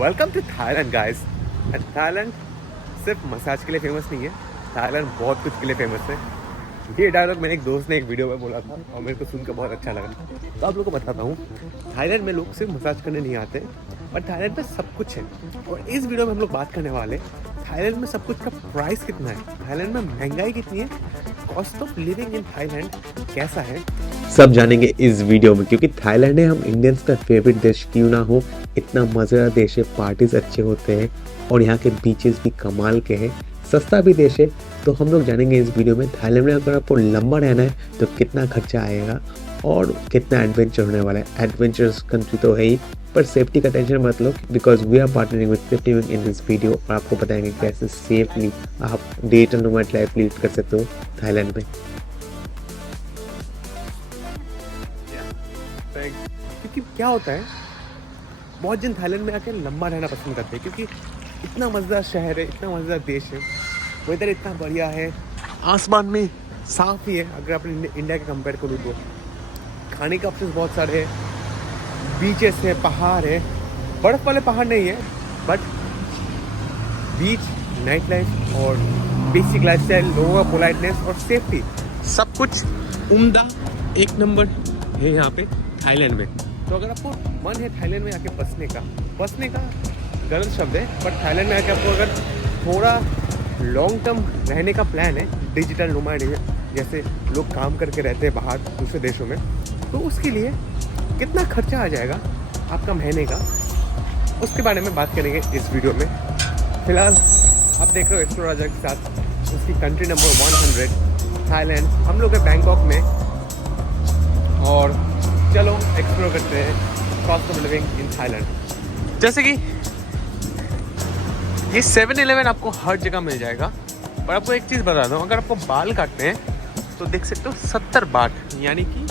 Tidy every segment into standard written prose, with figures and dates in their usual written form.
Welcome to Thailand guys. And Thailand सिर्फ massage के लिए फेमस नहीं है, थाईलैंड बहुत कुछ के लिए फेमस है। ये डायलॉग मेरे एक दोस्त ने एक वीडियो में बोला था और मेरे को सुनकर बहुत अच्छा लगा। तो आप लोगों को बताता हूँ, थाईलैंड में लोग सिर्फ मसाज करने नहीं आते, बट थाईलैंड में सब कुछ है। और इस वीडियो में हम लोग बात करने वाले थाईलैंड में सब कुछ का प्राइस कितना है, थाईलैंड में महंगाई कितनी है, cost of living in Thailand कैसा है, सब जानेंगे इस वीडियो में। क्योंकि थाईलैंड है हम इंडियंस का फेवरेट देश क्यों ना हो, इतना मज़ेदार देश है, पार्टीज अच्छे होते हैं और यहाँ के बीचेस भी कमाल के हैं, सस्ता भी देश है। तो हम लोग जानेंगे इस वीडियो में थाईलैंड में अगर आपको लंबा रहना है तो कितना खर्चा आएगा और कितना एडवेंचर होने वाला है। एडवेंचरस कंट्री तो है ही, पर सेफ्टी का टेंशन मत लो, because we are partnering with safety wing in this video और आपको बताएंगे कैसे सेफली आप day to night life lead कर सकते हो थाईलैंड में। क्योंकि क्या होता है, बहुत जन थाईलैंड में आके लंबा रहना पसंद करते हैं क्योंकि इतना मज़ेदार शहर है, इतना मज़ेदार देश है, वेदर इतना बढ़िया है, आसमान में साफ ही है। अगर आप इंडिया के कंपेयर करूँ तो खाने के ऑप्शन बहुत सारे हैं, बीचेस है, पहाड़ है, बर्फ़ वाले पहाड़ नहीं है, बट बीच, नाइट लाइफ और बेसिक लाइफस्टाइल, लोगों का पोलाइटनेस और सेफ्टी, सब कुछ उम्दा एक नंबर है यहाँ पे थाईलैंड में। तो अगर आपको मन है थाईलैंड में आके बसने का गलत शब्द है, बट थाईलैंड में आके आपको अगर थोड़ा लॉन्ग टर्म रहने का प्लान है, डिजिटल नोमैड जैसे लोग काम करके रहते हैं बाहर दूसरे देशों में, तो उसके लिए कितना खर्चा आ जाएगा आपका महीने का, उसके बारे में बात करेंगे इस वीडियो में। फिलहाल आप देख रहे हो एक्सप्लोर राजा के साथ, उसकी कंट्री नंबर 100 थाईलैंड। हम लोग हैं बैंकॉक में और चलो एक्सप्लोर करते हैं cost of living in Thailand. जैसे कि ये 7-Eleven आपको हर जगह मिल जाएगा, पर आपको एक चीज़ बता दूँ, अगर आपको बाल काटते हैं तो देख सकते हो 70 बाट, यानी कि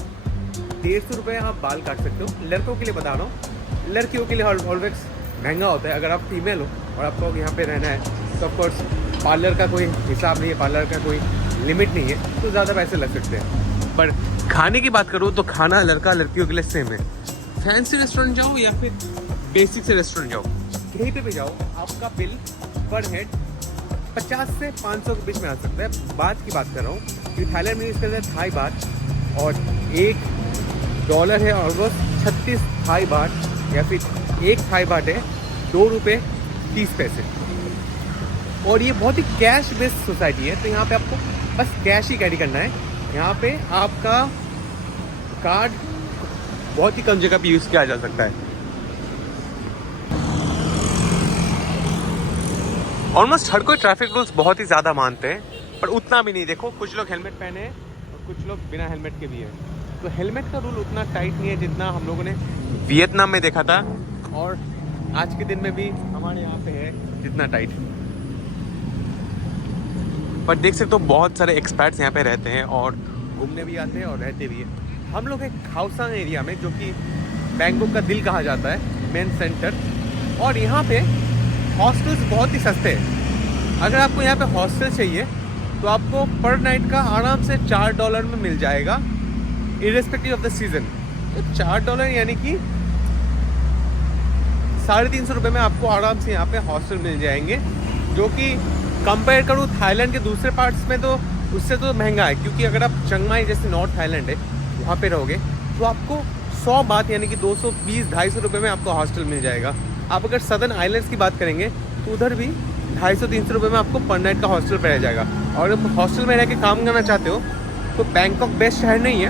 150 रुपये आप बाल काट सकते हो। लड़कों के लिए बता रहा हूँ, लड़कियों के लिए ऑलवेज महंगा होता है। अगर आप फीमेल हो और आपको यहाँ पे रहना है तो ऑफकोर्स पार्लर का कोई हिसाब नहीं है, पार्लर का कोई लिमिट नहीं है, तो ज़्यादा पैसे लग सकते हैं। पर खाने की बात करूँ तो खाना लड़का लड़कियों के लिए सेम है। फैंसी रेस्टोरेंट जाओ या फिर बेसिक से रेस्टोरेंट जाओ, कहीं पे भी जाओ, आपका बिल पर हेड 50 से 500 के बीच में आ सकता है। बात की बात कर रहा हूँ क्योंकि थाईलैंड में यूज़ करते हैं थाई बात, और $1 है ऑलमोस्ट 36 थाई बात, या फिर एक थाई बात है $2.30। और ये बहुत ही कैश बेस्ड सोसाइटी है, तो यहाँ पे आपको बस कैश ही कैरी करना है। यहाँ पे आपका कार्ड बहुत ही कम जगह पे यूज़ किया जा सकता है। ऑलमोस्ट हर कोई ट्रैफिक रूल्स बहुत ही ज़्यादा मानते हैं, पर उतना भी नहीं। देखो, कुछ लोग हेलमेट पहने हैं और कुछ लोग बिना हेलमेट के भी हैं, तो हेलमेट का रूल उतना टाइट नहीं है जितना हम लोगों ने वियतनाम में देखा था, और आज के दिन में भी हमारे यहाँ पे है जितना टाइट। पर देख सकते हो बहुत सारे एक्सपर्ट्स यहाँ पे रहते हैं और घूमने भी आते हैं और रहते भी हैं। हम लोग एक खाउसांग एरिया में, जो कि बैंकॉक का दिल कहा जाता है, मेन सेंटर, और यहाँ पे हॉस्टल्स बहुत ही सस्ते हैं। अगर आपको यहाँ पे हॉस्टल चाहिए तो आपको पर नाइट का आराम से $4 में मिल जाएगा, इरेस्पेक्टिव ऑफ द सीज़न। तो $4 यानी कि 350 रुपये में आपको आराम से यहाँ पे हॉस्टल मिल जाएंगे, जो कि कंपेयर करूँ थाईलैंड के दूसरे पार्ट्स में तो उससे तो महंगा है। क्योंकि अगर आप चिंग जैसे नॉर्थ थाईलैंड है वहाँ पे रहोगे तो आपको 100 बात यानी कि 220-250 रुपये में आपको हॉस्टल मिल जाएगा। आप अगर सदर्न आइलैंड्स की बात करेंगे तो उधर भी 250-300 रुपये में आपको पर नाइट का हॉस्टल पे रह जाएगा। और अगर हॉस्टल में रह के काम करना चाहते हो तो बैंकॉक बेस्ट शहर नहीं है,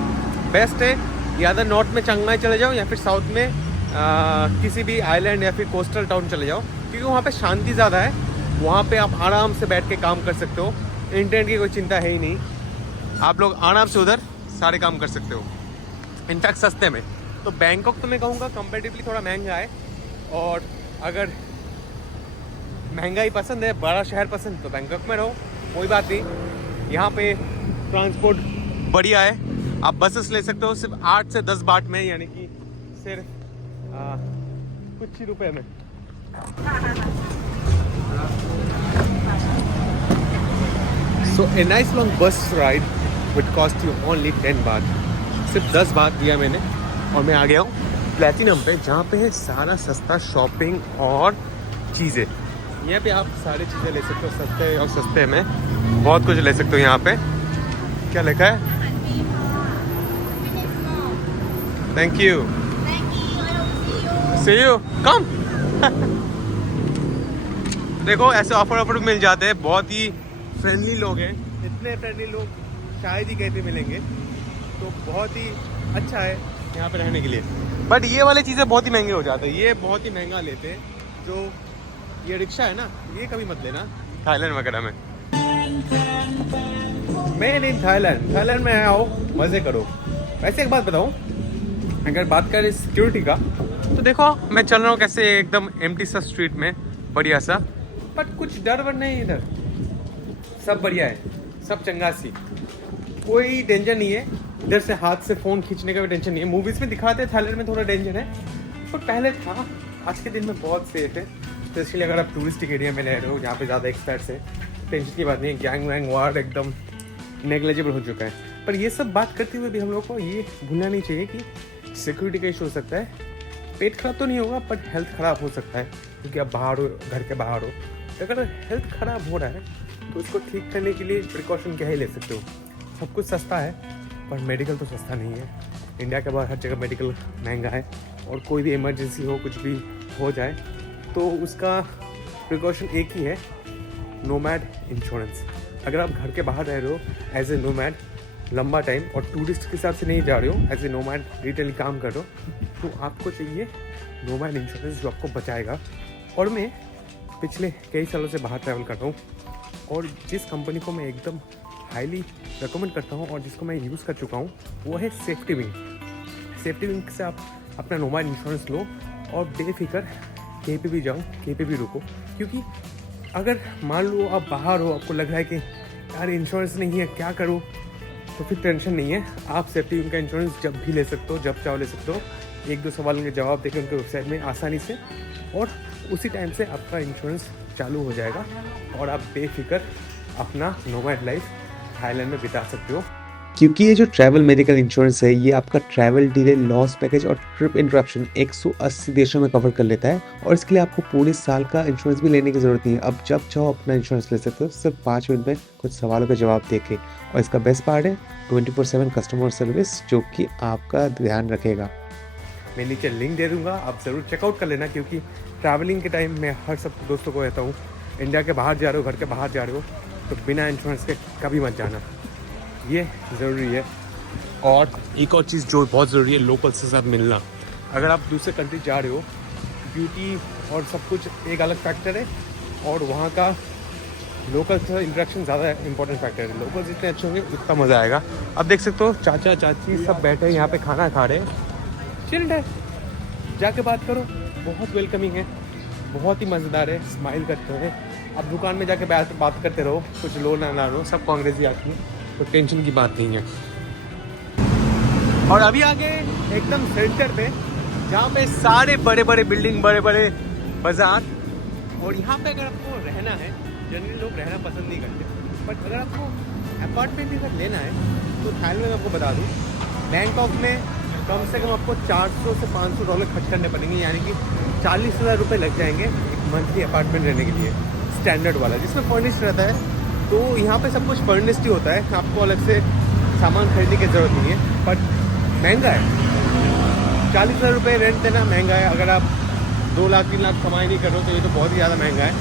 बेस्ट है या तो नॉर्थ में चिंग माई चले जाओ या फिर साउथ में किसी भी आइलैंड या फिर कोस्टल टाउन चले जाओ, क्योंकि वहाँ पे शांति ज़्यादा है। वहाँ पे आप आराम से बैठ के काम कर सकते हो, इंटरनेट की कोई चिंता है ही नहीं, आप लोग आराम से उधर सारे काम कर सकते हो, इनफैक्ट सस्ते में। तो बैंकॉक तो मैं कहूँगा कंपेरेटिवली थोड़ा महंगा है, और अगर महंगाई पसंद है, बड़ा शहर पसंद, तो बैंकॉक में रहो, कोई बात नहीं। यहाँ पे ट्रांसपोर्ट बढ़िया है, आप बसेस ले सकते हो सिर्फ 8 से 10 बाट में, यानी कि सिर्फ कुछ ही रुपए में। सो ए नाइस लॉन्ग बस ride would cost you only 10 बात। सिर्फ 10 बात दिया मैंने और मैं आ गया हूँ प्लैटिनम पे, जहाँ पे है सारा सस्ता शॉपिंग और चीज़ें। यहाँ पे आप सारी चीज़ें ले सकते हो सस्ते और सस्ते में, बहुत कुछ ले सकते हो। यहाँ पे क्या लिखा है? थैंक यू, सी यू, कम। देखो ऐसे ऑफर मिल जाते हैं, बहुत ही फ्रेंडली लोग हैं, इतने फ्रेंडली लोग शायद ही कहते मिलेंगे, तो बहुत ही अच्छा है यहाँ पे रहने के लिए। बट ये वाली चीज़ें बहुत ही महंगे हो जाते हैं, ये बहुत ही महंगा लेते हैं। जो ये रिक्शा है ना, ये कभी मत लेना थाईलैंड वगैरह में। मैं नहीं, थाईलैंड में आओ, मज़े करो। वैसे एक बात बताऊँ, अगर बात करें सिक्योरिटी का, तो देखो मैं चल रहा हूँ कैसे एकदम एम्प्टी सा स्ट्रीट में, बढ़िया सा, बट कुछ डर वर नहीं इधर, सब बढ़िया है, सब चंगासी, कोई टेंशन नहीं है। इधर से हाथ से फ़ोन खींचने का भी टेंशन नहीं है। मूवीज़ में दिखाते हैं थाईलैंड में थोड़ा डेंजर है, पर पहले था, आज के दिन में बहुत सेफ है। स्पेशली अगर आप टूरिस्टिक एरिया में रह रहे हो, जहाँ पे ज़्यादा एक्सपर्ट्स है, टेंशन की बात नहीं है। गैंग वैंग वार एकदम नेग्लेजिबल हो चुका है। पर ये सब बात करते हुए भी हम लोग को ये भूलना नहीं चाहिए कि सिक्योरिटी का इशू हो सकता है। पेट खराब तो नहीं होगा, बट हेल्थ ख़राब हो सकता है, क्योंकि आप बाहर हो, घर के बाहर हो। अगर हेल्थ ख़राब हो रहा है तो उसको ठीक करने के लिए प्रिकॉशन क्या ही ले सकते हो। सब कुछ सस्ता है, पर मेडिकल तो सस्ता नहीं है। इंडिया के बाहर हर जगह मेडिकल महंगा है, और कोई भी इमरजेंसी हो, कुछ भी हो जाए, तो उसका प्रिकॉशन एक ही है, नोमैड इंश्योरेंस। अगर आप घर के बाहर रह रहे हो एज ए नोमैड लंबा टाइम, और टूरिस्ट के हिसाब से नहीं जा रहे हो, एज ए नोमैड रिटेल काम कर रहे हो, तो आपको चाहिए नोमैड इंश्योरेंस जो आपको बचाएगा। और मैं पिछले कई सालों से बाहर ट्रैवल कर रहा हूँ, और जिस कंपनी को मैं एकदम हाईली रिकमेंड करता हूँ और जिसको मैं यूज़ कर चुका हूँ, वो है सेफ्टी विंग। सेफ्टी विंग से आप अपना नोमैड इंश्योरेंस लो और बेफिक्र कहीं पे भी जाओ, कहीं पे भी रुको। क्योंकि अगर मान लो आप बाहर हो, आपको लग रहा है कि यार इंश्योरेंस नहीं है, क्या करूँ, तो फिर टेंशन नहीं है। आप सेफ्टी विंग का इंश्योरेंस जब भी ले सकते हो, जब चाहो ले सकते हो। एक दो सवालों के जवाब देकर उनके वेबसाइट में आसानी से, और उसी टाइम से आपका इंश्योरेंस चालू हो जाएगा, और आप बेफिक्र अपना नोमैड लाइफ थाईलैंड में बिता सकते हो। क्योंकि ये जो ट्रैवल मेडिकल इंश्योरेंस है, ये आपका ट्रैवल डिले, लॉस पैकेज और ट्रिप इंटरप्शन 180 देशों में कवर कर लेता है, और इसके लिए आपको पूरे साल का इंश्योरेंस भी लेने की ज़रूरत नहीं है। अब जब चाहो अपना इंश्योरेंस ले सकते हो, सिर्फ 5 मिनट में कुछ सवालों के जवाब देके। और इसका बेस्ट पार्ट है 24/7 कस्टमर सर्विस, जो कि आपका ध्यान रखेगा। मैं नीचे लिंक दे दूँगा, आप ज़रूर चेकआउट कर लेना। क्योंकि ट्रैवलिंग के टाइम मैं हर सब दोस्तों को कहता हूँ, इंडिया के बाहर जा रहे हो, घर के बाहर जा रहे हो, तो बिना इंश्योरेंस के कभी मत जाना, ये ज़रूरी है। और एक और चीज़ जो बहुत ज़रूरी है, लोकल्स के साथ मिलना। अगर आप दूसरे कंट्री जा रहे हो, ब्यूटी और सब कुछ एक अलग फैक्टर है, और वहाँ का लोकल से इंटरेक्शन ज़्यादा इंपॉर्टेंट फैक्टर है। लोकल्स जितने अच्छे होंगे उतना मज़ा आएगा। अब देख सकते हो चाचा चाची सब बैठे हैं यहाँ पे, खाना खा रहे हैं, चिल्ड है, जाके बात करो, बहुत वेलकमिंग है, बहुत ही मज़ेदार है, स्माइल करते हैं। अब दुकान में जाके बात करते रहो, कुछ लो ना लो, सबको अंग्रेजी आती है, तो टेंशन की बात नहीं है। और अभी आगे एकदम सेंटर पे, जहाँ पे सारे बड़े बड़े बिल्डिंग, बड़े बड़े बाजार, और यहाँ पे अगर आपको रहना है, जनरली लोग रहना पसंद नहीं करते, बट अगर आपको अपार्टमेंट भी अगर लेना है, तो थाईलैंड में आपको बता दूँ, बैंकॉक में कम से कम आपको $400 से $500 खर्च करने पड़ेंगे, यानी कि 40,000 रुपये लग जाएंगे एक मंथली अपार्टमेंट रहने के लिए, स्टैंडर्ड वाला, जिसमें फर्निश्ड रहता है। तो यहाँ पे सब कुछ फर्निश्ड ही होता है, आपको अलग से सामान खरीदने की ज़रूरत नहीं है, बट महंगा है। 40,000 रुपये रेंट देना महंगा है। अगर आप 2 लाख 3 लाख कमाई नहीं कर रहे हो, तो ये तो बहुत ही ज़्यादा महंगा है।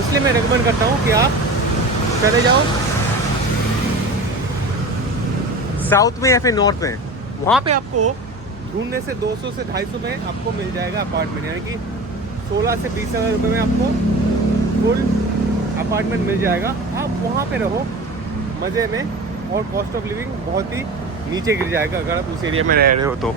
इसलिए मैं रिकमेंड करता हूँ कि आप चले जाओ साउथ में या फिर नॉर्थ में, वहाँ पे आपको ढूंढने से 200 से 250 में आपको मिल जाएगा अपार्टमेंट, यानी कि 16 से 20,000 रुपये में आपको फुल अपार्टमेंट मिल जाएगा। आप वहाँ पे रहो मज़े में, और कॉस्ट ऑफ लिविंग बहुत ही नीचे गिर जाएगा अगर आप उस एरिया में रह रहे हो तो।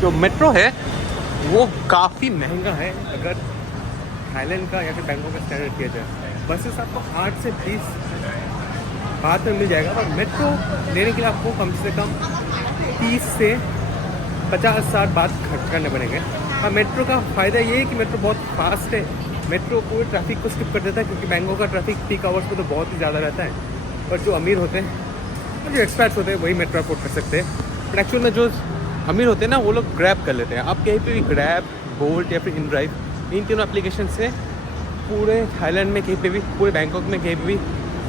जो मेट्रो है वो काफ़ी महंगा है अगर थाईलैंड का या फिर बैंकॉक का स्टैंडर्ड किया जाए। बसेस आपको 8 से 20 बाद में मिल जाएगा, और मेट्रो लेने के लिए आपको कम से कम 30 से 50-60 बात खर्च करने पड़ेंगे। और मेट्रो का फ़ायदा ये है कि मेट्रो बहुत फास्ट है, मेट्रो पूरे ट्रैफिक को स्किप कर देता है, क्योंकि बैंकॉक का ट्रैफिक पीक आवर्स में तो बहुत ही ज़्यादा रहता है। पर जो अमीर होते हैं और जो एक्सपर्ट्स होते हैं वही मेट्रो अफोर्ड कर सकते हैं। बट एक्चुअल में जो अमीर होते हैं ना, वो लोग ग्रैब कर लेते हैं। आप कहीं पे भी ग्रैब, बोल्ट या फिर इनड्राइव, इन तीनों एप्लीकेशन से पूरे थाईलैंड में कहीं पे भी, पूरे बैंकॉक में कहीं पे भी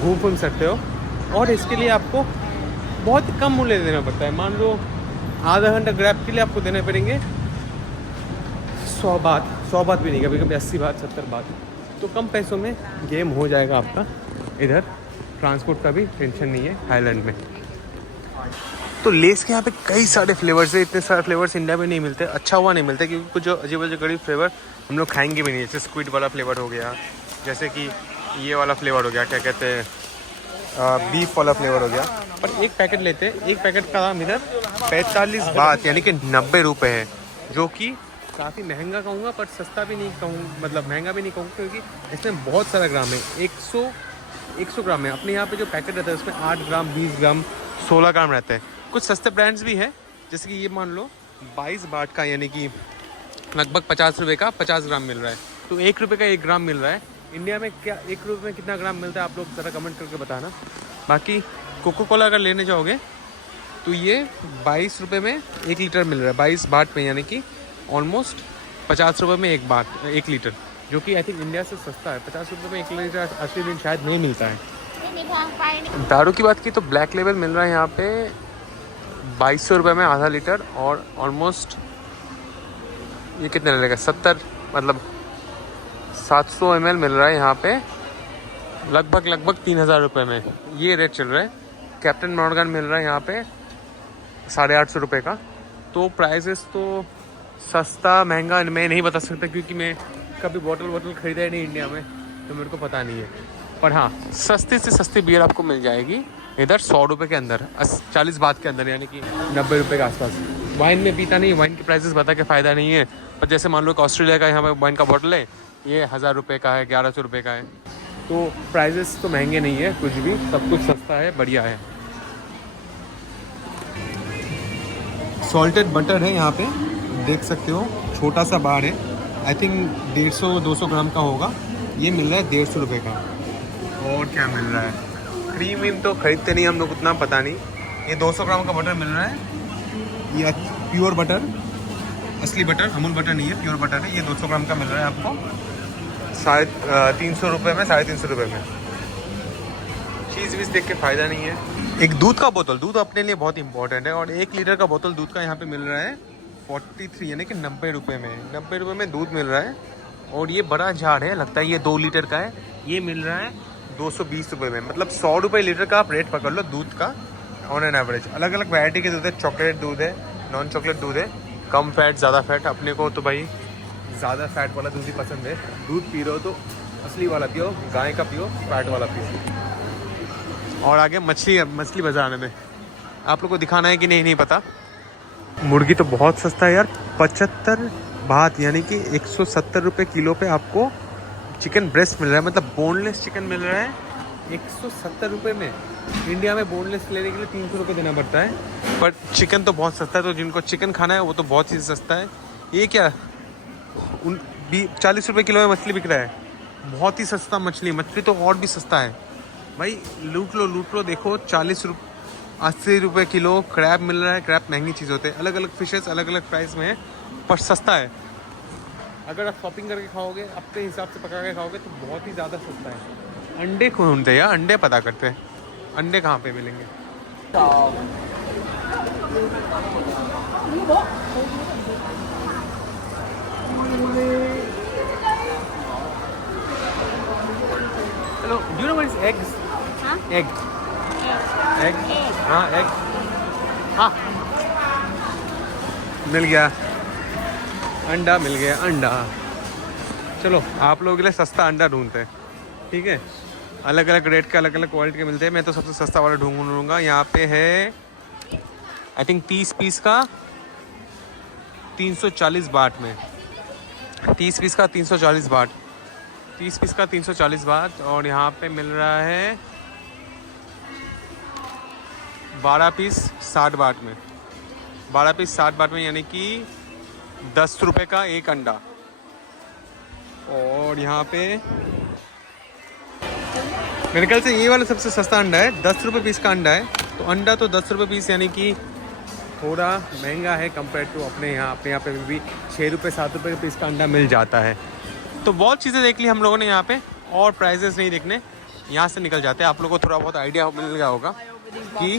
घूम सकते हो। और इसके लिए आपको बहुत कम मूल्य देना पड़ता है। मान लो आधा घंटा ग्रैब के लिए आपको देने पड़ेंगे 100 बात भी नहीं, कभी कभी 80 बात, 70 बात। तो कम पैसों में गेम हो जाएगा आपका। इधर ट्रांसपोर्ट का भी टेंशन नहीं है थाईलैंड में। तो लेस के यहाँ पे कई सारे फ्लेवर्स है। इतने सारे फ्लेवर्स इंडिया में नहीं मिलते, अच्छा हुआ नहीं मिलता, क्योंकि कुछ जो अजीब अजीब गरीब फ्लेवर हम लोग खाएंगे भी नहीं। जैसे स्क्विड वाला फ्लेवर हो गया, जैसे कि ये वाला फ्लेवर हो गया, क्या कहते हैं, बीफ वाला फ्लेवर हो गया। पर एक पैकेट लेते हैं, एक पैकेट का दाम इधर 45 बात यानी कि 90 रुपये है, जो कि काफ़ी महंगा कहूँगा, पर सस्ता भी नहीं कहूँ, मतलब महंगा भी नहीं कहूँगा, क्योंकि इसमें बहुत सारा ग्राम है। 100 ग्राम है। अपने यहाँ पे जो पैकेट रहता है उसमें 8 ग्राम, 20 ग्राम, 16 ग्राम रहता है। कुछ सस्ते ब्रांड्स भी हैं, जैसे कि ये मान लो 22 बाट का, यानी कि लगभग 50 रुपये का 50 ग्राम मिल रहा है। तो 1 रुपये का 1 ग्राम मिल रहा है। इंडिया में क्या 1 रुपये में कितना ग्राम मिलता है, आप लोग ज़रा कमेंट करके बताना। बाकी कोको कोला अगर लेने जाओगे तो ये 22 रुपये में 1 लीटर मिल रहा है, 22 बाट में, यानी कि ऑलमोस्ट 50 रुपये में 1 लीटर, जो कि आई थिंक इंडिया से सस्ता है। 50 रुपये में 1 लीटर असली दिन शायद नहीं मिलता है। दारू की बात की तो ब्लैक लेबल मिल रहा है यहाँ पे 2200 रुपये में आधा लीटर, और ऑलमोस्ट ये कितने लगेगा, 70 मतलब 700 ml मिल रहा है यहाँ पे लगभग 3000 रुपये में। ये रेट चल रहा है। कैप्टन मॉर्गन मिल रहा है यहाँ पे 850 रुपये का। तो प्राइसेस तो सस्ता महंगा मैं नहीं बता सकता, क्योंकि मैं कभी बॉटल ख़रीदा ही नहीं इंडिया में, तो मेरे को पता नहीं है। पर हाँ, सस्ती से सस्ती बियर आपको मिल जाएगी इधर 100 रुपये के अंदर, 40 बात के अंदर, यानी कि 90 रुपये के आसपास। वाइन में पीता नहीं, वाइन की प्राइसेस बता के फ़ायदा नहीं है। पर जैसे मान लो कि ऑस्ट्रेलिया का यहाँ पे वाइन का बॉटल है, ये 1000 रुपये का है, 1100 रुपये का है। तो प्राइसेस तो महंगे नहीं है कुछ भी, सब कुछ सस्ता है, बढ़िया है। सॉल्टेड बटर है यहाँ पे, देख सकते हो, छोटा सा बार है, आई थिंक 150-200 ग्राम का होगा। ये मिल रहा है 150 रुपये का। और क्या मिल रहा है, क्रीम वीम तो खरीदते नहीं हम लोग, उतना पता नहीं। ये 200 ग्राम का बटर मिल रहा है, ये प्योर बटर, असली बटर, अमूल बटर नहीं है, प्योर बटर है। ये 200 ग्राम का मिल रहा है आपको 350 रुपये में, 350 रुपये में। चीज़ वीज़ देख के फ़ायदा नहीं है। एक दूध का बोतल, दूध अपने लिए बहुत इंपॉर्टेंट है, और 1 लीटर का बोतल दूध का यहाँ पे मिल रहा है 43 यानी कि 90 रुपये में। 90 रुपये में दूध मिल रहा है। और ये बड़ा जार है, लगता है ये 2 लीटर का है, ये मिल रहा है 220 रुपये में। मतलब 100 रुपये लीटर का आप रेट पकड़ लो दूध का ऑन एन एवरेज। अलग अलग वैरायटी के दूध है, चॉकलेट दूध है, नॉन चॉकलेट दूध है, कम फैट, ज़्यादा फैट। अपने को तो भाई ज़्यादा फैट वाला दूध ही पसंद है। दूध पी रहे हो तो असली वाला पियो, गाय का पियो, फैट वाला पियो। और आगे मछली बाजार में आप लोग को दिखाना है कि नहीं पता। मुर्गी तो बहुत सस्ता है यार, 75 बात यानी कि 170 रुपये किलो पे आपको चिकन ब्रेस्ट मिल रहा है। मतलब बोनलेस चिकन मिल रहा है 170 रुपये में। इंडिया में बोनलेस लेने के लिए 300 रुपये देना पड़ता है, बट चिकन तो बहुत सस्ता है। तो जिनको चिकन खाना है वो तो बहुत ही सस्ता है। ये क्या 40 रुपये किलो में मछली बिक रहा है, बहुत ही सस्ता मछली तो और भी सस्ता है भाई। लूट लो देखो, 80 रुपये किलो क्रैब मिल रहा है। क्रैब महंगी चीज़ होते हैं, अलग अलग फिशेस अलग अलग प्राइस में है, पर सस्ता है। अगर आप शॉपिंग करके खाओगे, अपने हिसाब से पका के खाओगे तो बहुत ही ज़्यादा सस्ता है। अंडे ढूंढते हैं यार, अंडे पता करते हैं, अंडे कहाँ पे मिलेंगे। Hello, do you know what is eggs? Egg, हाँ एग, हाँ मिल गया, अंडा मिल गया, अंडा। चलो आप लोगों के लिए सस्ता अंडा ढूंढते हैं, ठीक है। अलग अलग रेट के, अलग अलग क्वालिटी के मिलते हैं। मैं तो सबसे सस्ता वाला ढूंढूंगा। यहाँ पे है आई थिंक 30 पीस का 340 बाट में, 30 पीस का 340 बाट, 30 पीस का 340 बाट। और यहाँ पे मिल रहा है 12 पीस 60 बाट में, 12 पीस 60 बाट में, यानी कि 10 रुपये का एक अंडा। और यहाँ पे मेरे ख्याल से ये वाला सबसे सस्ता अंडा है, 10 रुपये पीस का अंडा है। तो अंडा तो 10 रुपये पीस, यानी कि थोड़ा महंगा है कंपेयर टू अपने यहाँ पे भी 6 रुपये 7 रुपये पीस का अंडा मिल जाता है। तो बहुत चीज़ें देख ली हम लोगों ने यहाँ पे, और प्राइजेस नहीं देखने, यहाँ से निकल जाते हैं। आप लोगों को थोड़ा बहुत आइडिया मिल गया होगा कि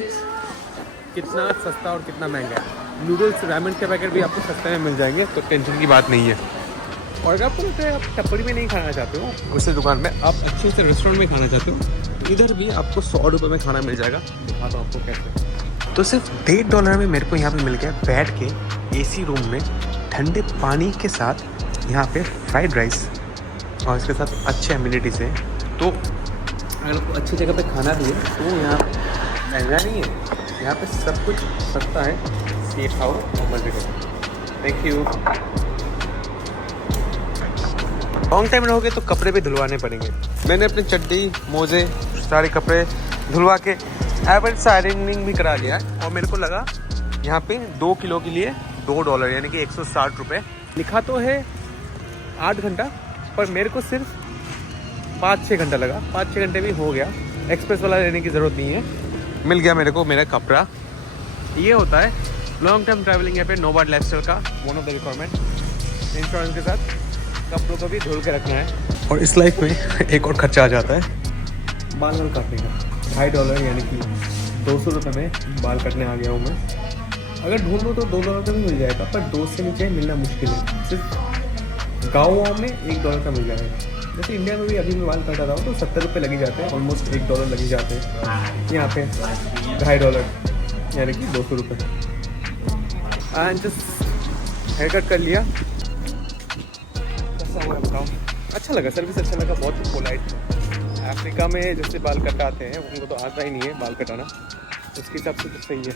कितना सस्ता और कितना महंगा है। नूडल्स रामेन के पैकेट भी आपको सस्ते में मिल जाएंगे, तो टेंशन की बात नहीं है। और अगर आपको लगता है आप टप्परी में नहीं खाना चाहते हो, उसी दुकान में आप अच्छे से रेस्टोरेंट में खाना चाहते हो, तो इधर भी आपको 100 रुपये में खाना मिल जाएगा। दिखाता हूँ आपको कैसे। तो सिर्फ $1.5 में मेरे को यहाँ पे मिल गया बैठ के AC रूम में ठंडे पानी के साथ यहाँ पे फ्राइड राइस, और इसके साथ अच्छे एमिनिटीज़ है। तो अगर आपको अच्छी जगह पे खाना भी है तो यहाँ महंगा नहीं है, यहाँ पे सब कुछ सस्ता है। सेफ आओ और मजे करो। Thank you. लॉन्ग टाइम रहोगे तो कपड़े भी धुलवाने पड़ेंगे। मैंने अपने चड्डी मोजे सारे कपड़े धुलवा के एवरेज से आयरनिंग भी करा लिया है, और मेरे को लगा यहाँ पे 2 किलो के लिए $2 यानी कि 160 रुपये। लिखा तो है 8 घंटा, पर मेरे को सिर्फ 5-6 घंटा लगा। 5-6 घंटे भी हो गया। एक्सप्रेस वाला लेने की ज़रूरत नहीं है। मिल गया मेरे को मेरा कपड़ा। ये होता है लॉन्ग टर्म ट्रैवलिंग यहाँ पे नोबार्ड लाइफस्टाइल का one of the requirement. Insurance के साथ कपड़ों को भी धुल के रखना है। और इस लाइफ में एक और खर्चा आ जाता है बाल काटने का। $2.5 यानी कि 200 रुपये में बाल काटने आ गया हूँ मैं। अगर ढूंढो तो $2 का भी मिल जाएगा, पर 2 से नीचे मिलना मुश्किल है। सिर्फ गाँव में $1 का मिल जाएगा। जैसे इंडिया में भी अभी मैं बाल काटा रहा हूँ तो 70 रुपये लग ही जाते हैं, ऑलमोस्ट $1 लग ही जाते हैं। यहाँ पे $2.5 यानी कि 200 रुपये। एंड जस्ट हेयर कट कर लिया। कैसा हुआ बताओ? अच्छा लगा, सर्विस अच्छा लगा, बहुत पोलाइट। अफ्रीका में जैसे बाल कटाते हैं उनको तो आता ही नहीं है बाल कटाना, उसके हिसाब से तो सही है।